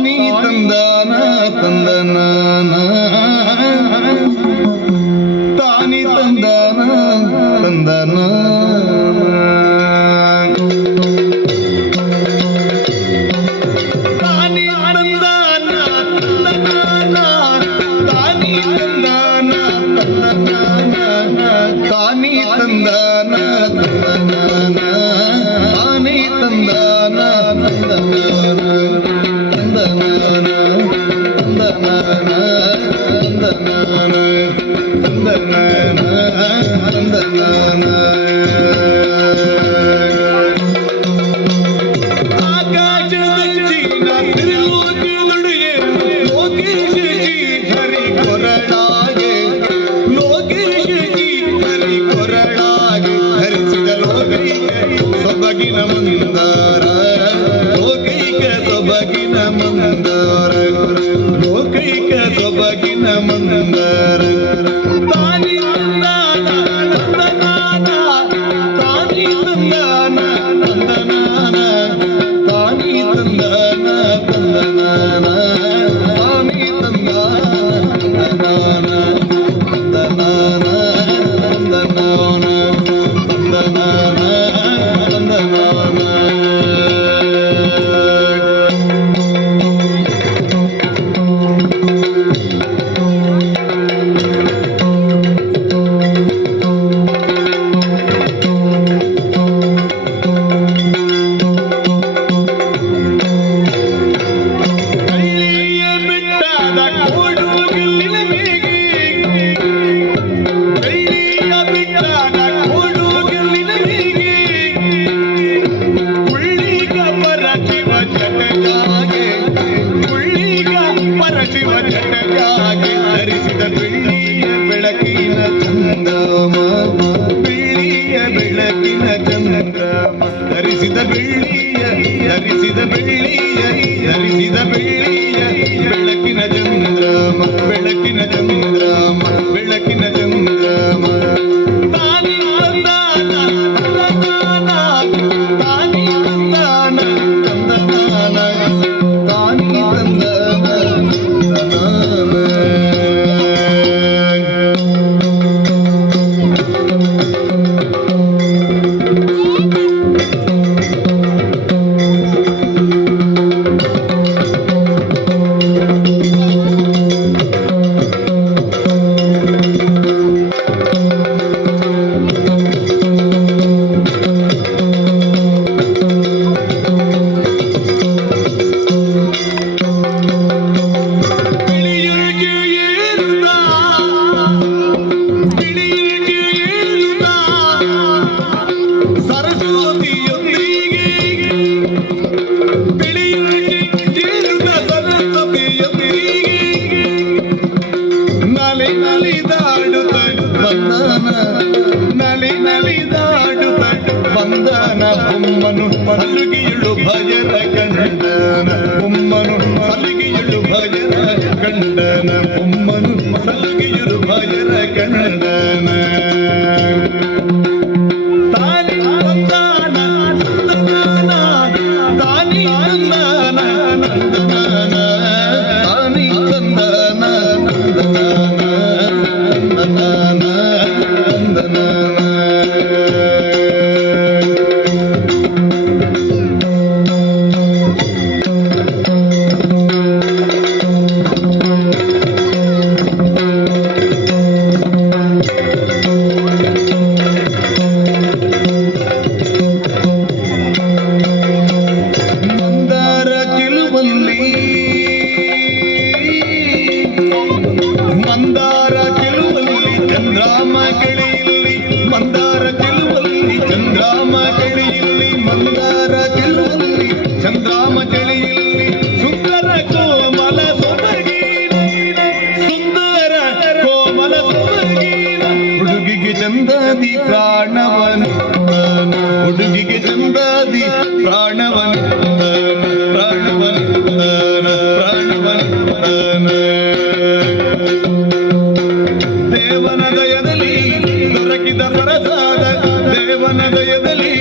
ತಾನಿ ತಂದಾನ ತಂದನಾನ ತಾನಿ ತಂದಾನ ತಂದನ ತಾನಿ ತಂದಾನ ತಂದನಾನ ತಾನಿ ತಂದಾನ ತಂದನಾನ ತಂದನಾನ ತಂದನಾನ ತಂದನಾನ ತಂದನಾನ ತಂದನಾನ ಆಕಾಶದಚ್ಚಿನ ತಿರುಗುಡುಗೆ ಲೋಕೇಶ ಜಿ ಹರಿ ಕೊರಳಾಗೆ ಲೋಕೇಶ ಜಿ ಹರಿ ಕೊರಳಾಗೆ ಧರಿಸಿದ ಲೋಕೈಕ ಸೊಬಗಿನ ಮಂದಾರ ಲೋಕೈಕ ಸೊಬಗಿನ ಮಂದಾರ ಲೋಕೈಕ ಸೊಬಗಿನ ಮಂದಾರ ತಾನಿ ತಂದಾನ ತಂದನಾನ ತಾನಿ ತಂದಾನ ತಂದನಾನ ತಾನಿ ತಂದಾನ ತಂದನಾನ ತಾನಿ ತಂದಾನ ತಂದನಾನ ತಂದನಾನ ತಂದನಾನ ತಂದನಾನ ತಂದನಾನ ಶಿವ ಜಟಕಾಗೆ ಧರಿಸಿದ ಬೆಳ್ಳಿಯ ಬೆಳಕಿನ ಚಂದ್ರಮ ಬೆಳ್ಳಿಯ ಬೆಳಕಿನ ಚಂದ್ರಮ ಧರಿಸಿದ ಬೆಳ್ಳಿಯ ಧರಿಸಿದ ಬೆಳ್ಳಿಯ ಧರಿಸಿದ ಬೆಳ್ಳಿಯ ಬೆಳಕಿನ ಚಂದ್ರಮ ಬೆಳಕಿನ ಚಂದ್ರಮ ಬೆಳಕಿನ ಚಂದ್ರಮ ತಾನಿ ತಂದಾನ ತಂದನಾನ ತಾನಿ ತಂದಾನ ತಂದನಾನ ತಾನಿ ತಂದಾನ ನಲಿ ನಲಿದಾಡುತ್ತ ಬಂದನ ಬೊಮ್ಮನು ಮಲಗಿಯಳು ಭಜರ ಕಂಡನ ಬೊಮ್ಮನು ಮಲಗಿಯಳು ಭಜರ ಕಂಡನ ಬೊಮ್ಮನು ಮಲಗಿಯಳು ಭಜರ ಕಂಡನ ತಾನಿ ತಂದಾನ ತಂದನಾನ ತಾನಿ ತಂದಾನ ತಂದನಾನ ತಾನಿ ತಂದಾನ ತಂದನಾನ ತಂದನಾನ ಮಂದಾರ ಗೆಲುವಲ್ಲಿ ಚಂದ್ರಾಮ ಗೆಳೆಯಲ್ಲಿ ಮಂದಾರ ಗೆಲುವಲ್ಲಿ ಚಂದ್ರಾಮ ಗೆಳೆಯಲ್ಲಿ ಮಂದಾರ ಗೆಲುವಲ್ಲಿ ಚಂದ್ರಾಮ ಗೆಳೆಯಲ್ಲಿ ಸುಂದರ ಕೋಮಲ ಸೊಬಗಿನ ಸುಂದರ ಕೋಮಲ ಸೊಬಗಿನ ಹುಡುಗಿಗೆ ಚಂದಾದಿ ಪ್ರಾಣವನು ಹುಡುಗಿಗೆ ಚಂದಾದಿ ಪ್ರಾಣವನು ಪ್ರಾಣವನು ಪ್ರಾಣವನು ದೇವನ ದಯದಲ್ಲಿ ದೊರಕಿದ ಪ್ರಸಾದ ದೇವನ ದಯದಲ್ಲಿ